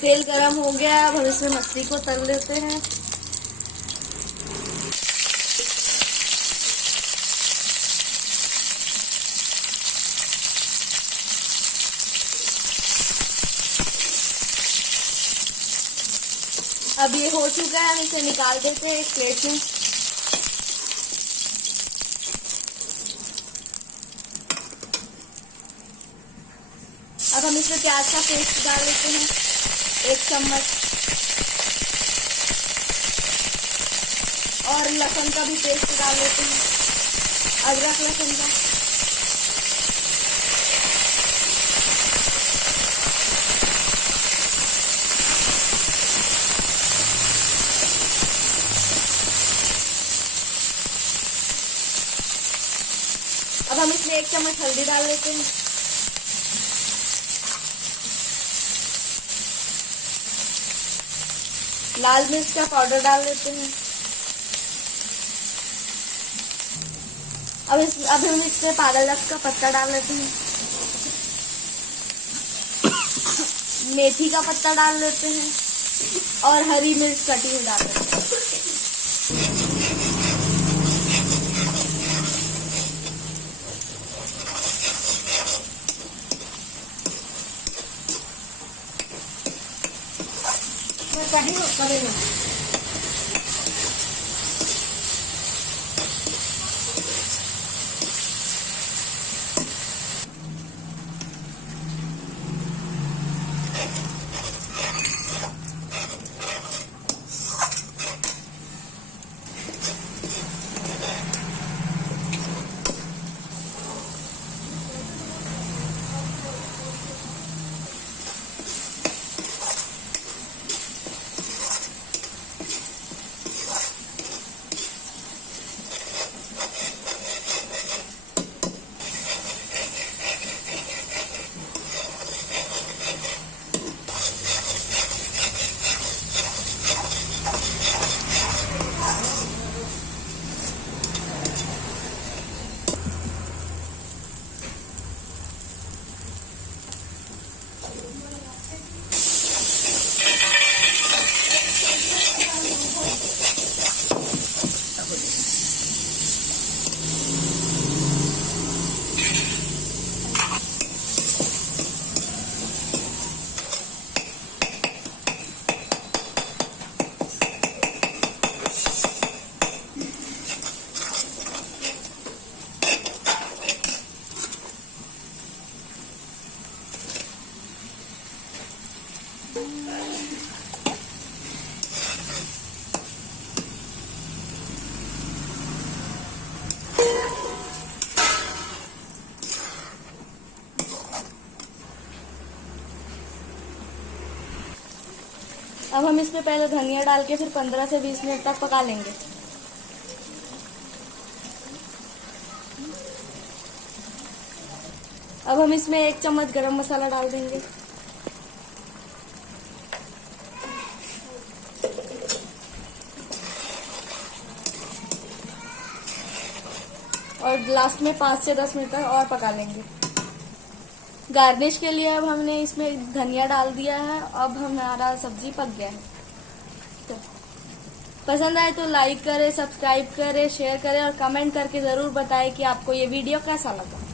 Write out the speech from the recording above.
तेल गरम हो गया, अब हम इसमें मछली को तल लेते हैं। अब ये हो चुका है, हम इसे निकाल देते हैं एक प्लेट में। अब हम इसमें प्याज का पेस्ट डाल लेते हैं 1 चम्मच, और लहसुन का भी पेस्ट डाल लेते हैं, अदरक लहसुन का। अब हम इसमें 1 चम्मच हल्दी डाल लेते हैं, लाल मिर्च का पाउडर डाल लेते हैं। अब हम इसमें पालक का पत्ता डाल लेते हैं, मेथी का पत्ता डाल लेते हैं, और हरी मिर्च कटी हुई डाल लेते हैं। करेगा अब हम इसमें पहले धनिया डाल के फिर 15 से 20 मिनट तक पका लेंगे। अब हम इसमें 1 चम्मच गरम मसाला डाल देंगे, और लास्ट में 5 से 10 मिनट तक और पका लेंगे। गार्निश के लिए अब हमने इसमें धनिया डाल दिया है। अब हमारा सब्जी पक गया है। तो पसंद आए तो लाइक करें, सब्सक्राइब करें, शेयर करें और कमेंट करके ज़रूर बताएं कि आपको ये वीडियो कैसा लगा।